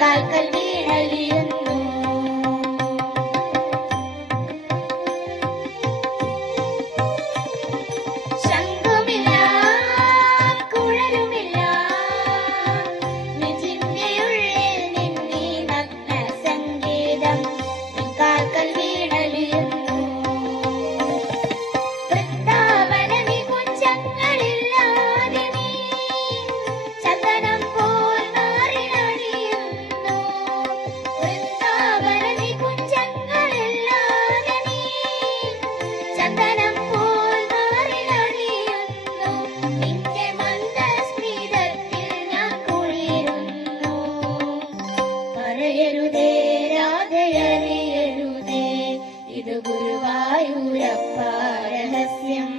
കാൽക്കൽ വീണലിയുന്നു. ശംഖുമില്ല കുഴലുമില്ല നെഞ്ചിന്റെ ഉള്ളിൽ നിന്നീ നഗ്ന സംഗീതം കാൽക്കൽ വീണലിയുന്നു. വൃന്ദാവന നികുഞ്ചങ്ങളില്ലാതെ നീ ചന്ദനം പോൽ നാറിലണിയുന്നു. വൃന്ദാവന നികുഞ്ചങ്ങളില്ലാതെ നീ ചന്ദനം പോൽ നാറിലണിയുന്നു. നിന്റെ മന്ദസ്മിതത്തിൽ ഞാൻ കുളിരുന്നു. പറയരുതേ രാധയറിയരുതേ, ഇത് ഗുരുവായൂരപ്പ രഹസ്യം.